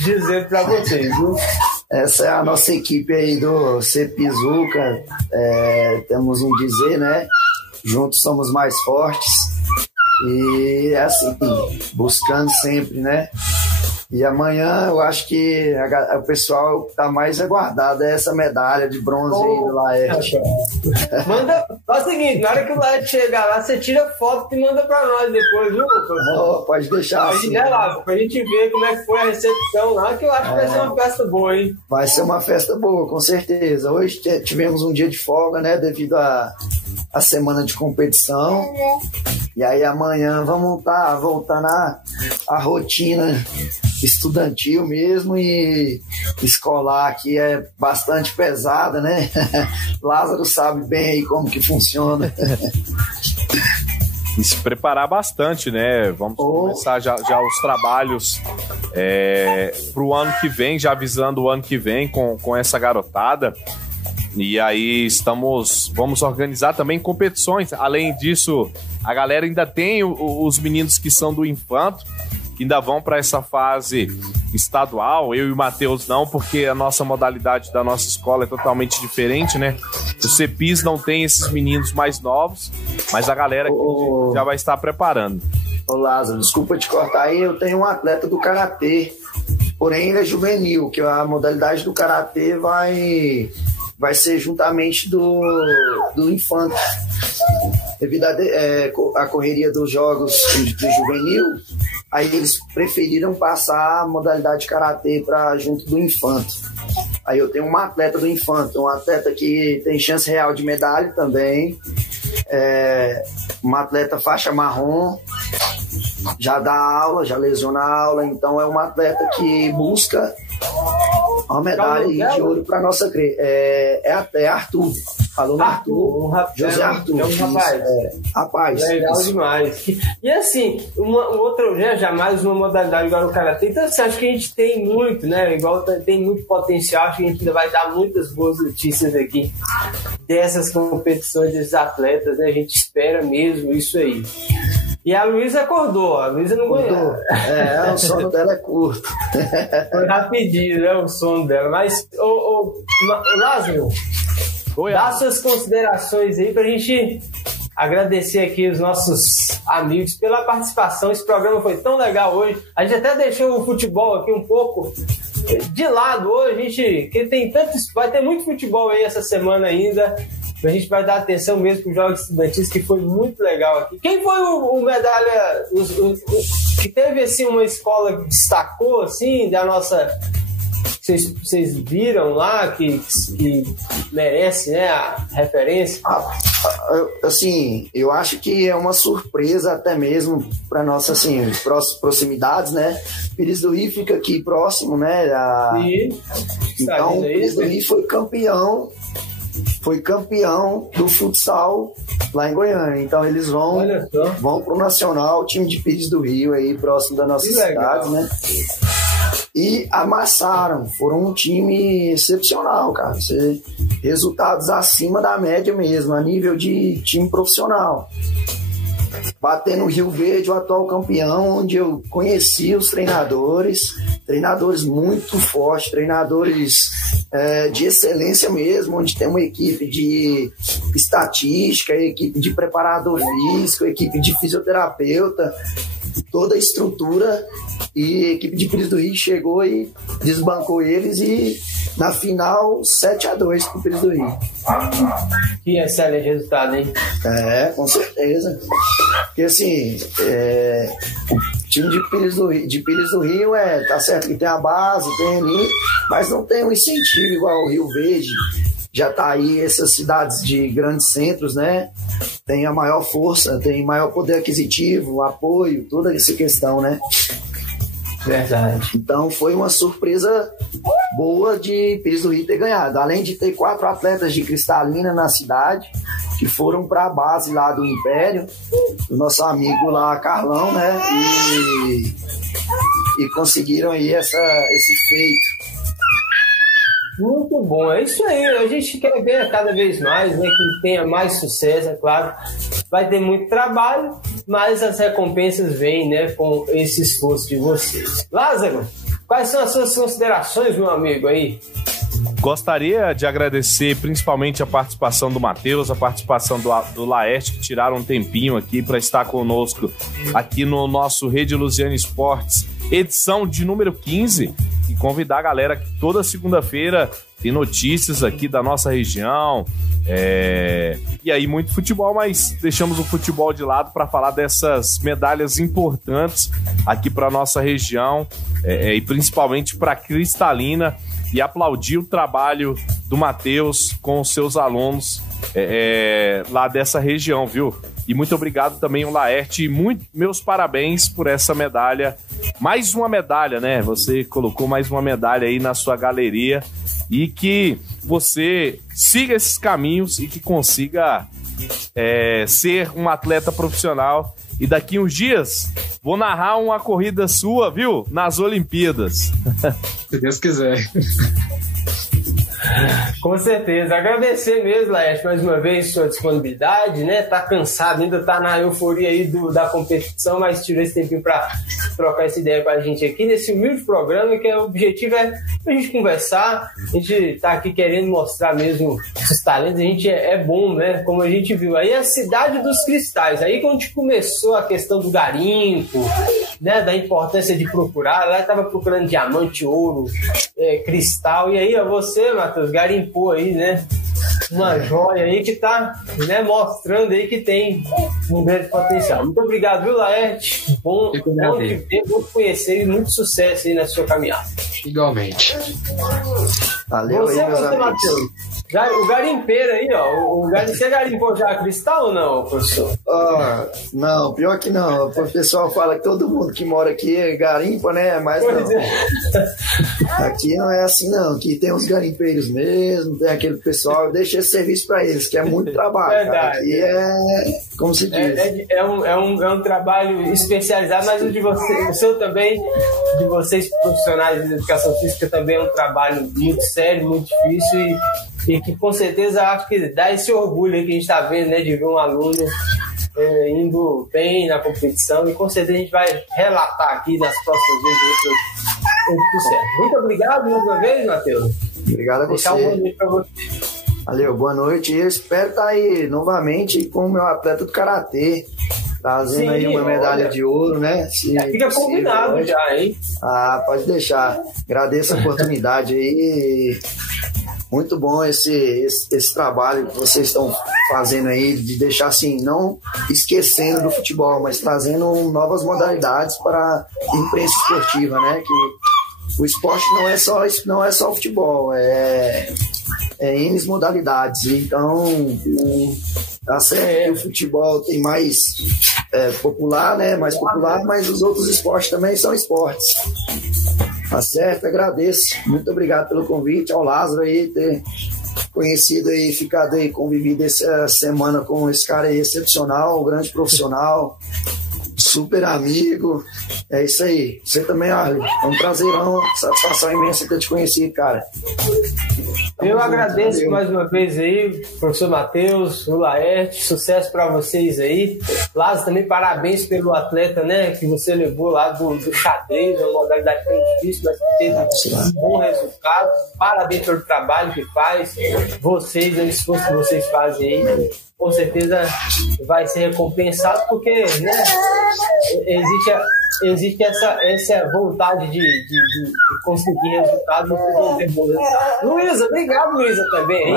dizendo para vocês, viu? Essa é a nossa equipe aí do Cepizuca. Temos um dizer, né? Juntos somos mais fortes. E é assim, buscando sempre, né? E amanhã eu acho que o pessoal tá mais aguardado essa medalha de bronze aí do Laerte. Manda, faz o seguinte, na hora que o Laerte chegar lá, você tira foto e manda pra nós depois, viu? Pode deixar assim. Lá, pra gente ver como é que foi a recepção lá, que eu acho que vai ser uma festa boa, hein? Vai ser uma festa boa, com certeza. Hoje tivemos um dia de folga, né, devido à semana de competição. E aí amanhã vamos estar voltando à rotina estudantil mesmo, e escolar aqui é bastante pesada, né? Lázaro sabe bem aí como que funciona. E se preparar bastante, né? Vamos começar já os trabalhos para o ano que vem, já avisando o ano que vem com essa garotada. E aí vamos organizar também competições. Além disso, a galera ainda tem os meninos que são do infanto, que ainda vão para essa fase estadual. Eu e o Matheus não, porque a nossa modalidade da nossa escola é totalmente diferente, né? O CEPIS não tem esses meninos mais novos, mas a galera que já vai estar preparando. Ô Lázaro, desculpa te cortar aí, eu tenho um atleta do Karatê, porém ele é juvenil, que a modalidade do Karatê vai ser juntamente do infanto. Devido à correria dos jogos de juvenil, aí eles preferiram passar a modalidade de karatê para junto do infanto. Aí eu tenho uma atleta do infanto, um atleta que tem chance real de medalha também, uma atleta faixa marrom, já dá aula, já lesiona a aula, então é uma atleta que busca uma medalha de ouro para nossa é Arthur. Aluno Arthur, José Arthur. É um rapaz. Rapaz. Legal demais. E assim, jamais uma modalidade igual o Karatê. Então, você acha que a gente tem muito, né? Igual tem muito potencial, acho que a gente ainda vai dar muitas boas notícias aqui dessas competições, desses atletas, né? A gente espera mesmo isso aí. E a Luísa acordou, a Luísa não aguentou. O sono dela é curto. Foi rapidinho, né? O sono dela. Mas, Lázaro, dá suas considerações aí pra gente agradecer aqui os nossos amigos pela participação. Esse programa foi tão legal hoje. A gente até deixou o futebol aqui um pouco de lado hoje, que vai ter muito futebol aí essa semana ainda. A gente vai dar atenção mesmo para os jogos estudantis, que foi muito legal aqui. Quem foi o medalha que teve assim uma escola que destacou assim da nossa, vocês viram lá que merece, né, a referência? Assim, eu acho que é uma surpresa até mesmo para nossa assim proximidades, né? Pires do Rio fica aqui próximo, né? Então, Pires do Rio foi campeão foi campeão do futsal lá em Goiânia. Então eles vão pro Nacional, time de Pires do Rio, aí próximo da nossa cidade, né? E amassaram, foram um time excepcional, cara. Resultados acima da média mesmo, a nível de time profissional. Batendo o Rio Verde, o atual campeão, onde eu conheci os treinadores muito fortes, treinadores de excelência mesmo, onde tem uma equipe de estatística, equipe de preparador físico, equipe de fisioterapeuta, toda a estrutura, e a equipe de Pires do Rio chegou e desbancou eles, e na final 7-2 pro Pires do Rio. Que excelente resultado, hein? Com certeza. Porque assim, o time de Pires do Rio tá certo que tem a base, tem ali, mas não tem um incentivo igual o Rio Verde. Já tá aí essas cidades de grandes centros, né? Tem a maior força, tem maior poder aquisitivo, apoio, toda essa questão, né? Verdade. Então foi uma surpresa boa de Pires do Rio ter ganhado. Além de ter 4 atletas de Cristalina na cidade, que foram para a base lá do Império, do nosso amigo lá, Carlão, né? E conseguiram aí esse feito. Muito bom, é isso aí. A gente quer ver cada vez mais, né, que tenha mais sucesso, é claro. Vai ter muito trabalho, mas as recompensas vêm, né, com esse esforço de vocês. Lázaro, quais são as suas considerações, meu amigo, aí? Gostaria de agradecer principalmente a participação do Matheus, a participação do Laerte, que tiraram um tempinho aqui para estar conosco aqui no nosso Rede Luziânia Esportes, edição de número 15, e convidar a galera que toda segunda-feira tem notícias aqui da nossa região, e aí muito futebol, mas deixamos o futebol de lado para falar dessas medalhas importantes aqui para nossa região, e principalmente para Cristalina, e aplaudir o trabalho do Matheus com os seus alunos lá dessa região, viu? E muito obrigado também ao Laerte, meus parabéns por essa medalha, mais uma medalha, né? Você colocou mais uma medalha aí na sua galeria, e que você siga esses caminhos e que consiga ser um atleta profissional. E daqui uns dias vou narrar uma corrida sua, viu? Nas Olimpíadas. Se Deus quiser. Com certeza. Agradecer mesmo, Laerte, mais uma vez sua disponibilidade, né? Tá cansado, ainda tá na euforia aí da competição, mas tirou esse tempinho pra trocar essa ideia com a gente aqui nesse humilde programa, que o objetivo é a gente conversar, a gente tá aqui querendo mostrar mesmo os talentos, a gente é bom, né? Como a gente viu aí, a cidade dos cristais, aí quando começou a questão do garimpo, né? Da importância de procurar, lá tava procurando diamante, ouro, cristal, e aí você, Matheus, garimpou aí, né? Uma joia aí que tá, né, mostrando aí que tem um grande potencial. Muito obrigado, viu, Laerte? Bom te ver, bom te conhecer e muito sucesso aí na sua caminhada. Igualmente. Valeu aí, meus amigos. Matheus. O garimpeiro aí, ó. Você garimpou já cristal ou não, professor? Não, pior que não. O pessoal fala que todo mundo que mora aqui garimpa, né? Mas não. Aqui não é assim, não. Aqui tem uns garimpeiros mesmo, tem aquele pessoal. Eu deixo esse serviço pra eles, que é muito trabalho. Verdade. Aqui como se diz. É um trabalho especializado, mas o seu também, de vocês profissionais de educação física, também é um trabalho muito sério, muito difícil e que com certeza acho que dá esse orgulho aí que a gente está vendo, né, de ver um aluno indo bem na competição, e com certeza a gente vai relatar aqui nas próximas vezes tudo certo. Muito obrigado mais uma vez, Matheus. Obrigado a você. Deixar um bom dia para você. Valeu, boa noite. E eu espero estar aí novamente com o meu atleta do Karatê, trazendo aí uma medalha de ouro, né? Fica combinado já, hein? Pode deixar. Agradeço a oportunidade aí. Muito bom esse trabalho que vocês estão fazendo aí, de deixar assim, não esquecendo do futebol, mas trazendo novas modalidades para a imprensa esportiva, né? Que o esporte não é só futebol, é N modalidades. Então, tá certo que o futebol tem mais popular, né? Mais popular, mas os outros esportes também são esportes. Tá certo? Agradeço. Muito obrigado pelo convite, ao Lázaro aí ter conhecido aí, ficado aí, convivido essa semana com esse cara aí excepcional, um grande profissional, super amigo. É isso aí. Você também, Arley. É um prazerão, satisfação imensa ter te conhecido, cara. Eu agradeço mais uma vez aí, professor Matheus, o Laerte, sucesso para vocês aí. Lázaro, também parabéns pelo atleta, né, que você levou lá do xadrez, uma modalidade tão difícil, mas teve um bom resultado. Parabéns pelo trabalho que faz. Vocês, o esforço que vocês fazem aí, com certeza vai ser recompensado, porque, né, existe essa vontade de conseguir resultados. Luísa, obrigado, Luísa, também, hein?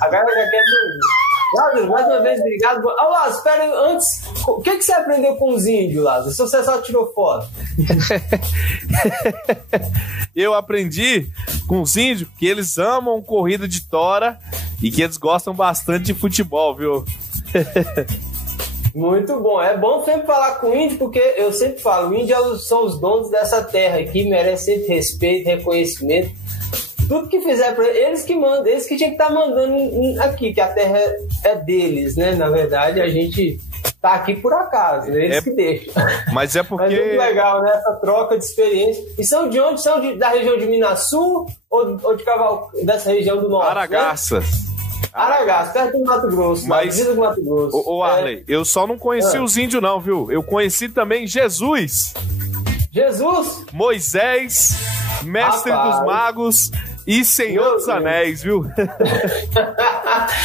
Agora eu já quero... Lázaro, mais uma vez, obrigado. Lázaro, espera antes, o que você aprendeu com os índios, Lázaro? Se você só tirou foto. Eu aprendi com os índios que eles amam corrida de tora e que eles gostam bastante de futebol, viu? Muito bom. É bom sempre falar com o índio, porque eu sempre falo, índios são os donos dessa terra aqui, merecem sempre respeito, reconhecimento. Tudo que fizer para eles que mandam, eles que tinham que estar mandando aqui, que a terra é deles, né? Na verdade, a gente tá aqui por acaso, né? Eles que deixam. Mas é porque... Mas é muito legal, né? Essa troca de experiência. E são de onde? São da região de Minas Sul ou de dessa região do norte? Aragaças. Né? Aragaças, perto do Mato Grosso. Mas, do Mato Grosso. Ô Arley, eu só não conheci os índios não, viu? Eu conheci também Jesus. Jesus? Moisés, mestre dos magos e Senhor dos Anéis, viu?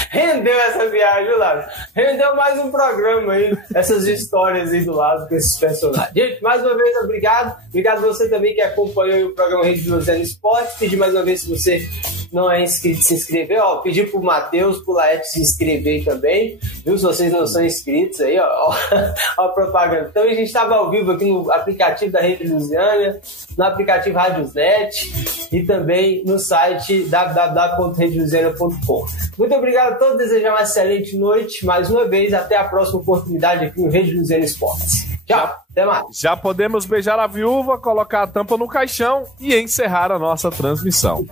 Rendeu essa viagem, viu, Lázaro? Rendeu mais um programa aí, essas histórias aí do lado com esses personagens. Gente, mais uma vez, obrigado. Obrigado a você também que acompanhou o programa Regiluziana Esportes. Pedir mais uma vez, se você não é inscrito, se inscrever. Ó, pedir pro Matheus, pro Laerte se inscrever também, viu? Se vocês não são inscritos aí, ó a propaganda. Então, a gente estava ao vivo aqui no aplicativo da Rede Lusiana, no aplicativo Radiosnet e também no site www.redelusiana.com. Muito obrigado a todos, desejar uma excelente noite. Mais uma vez, até a próxima oportunidade aqui no Rede Lusiana Esportes. Tchau, até mais. Já podemos beijar a viúva, colocar a tampa no caixão e encerrar a nossa transmissão.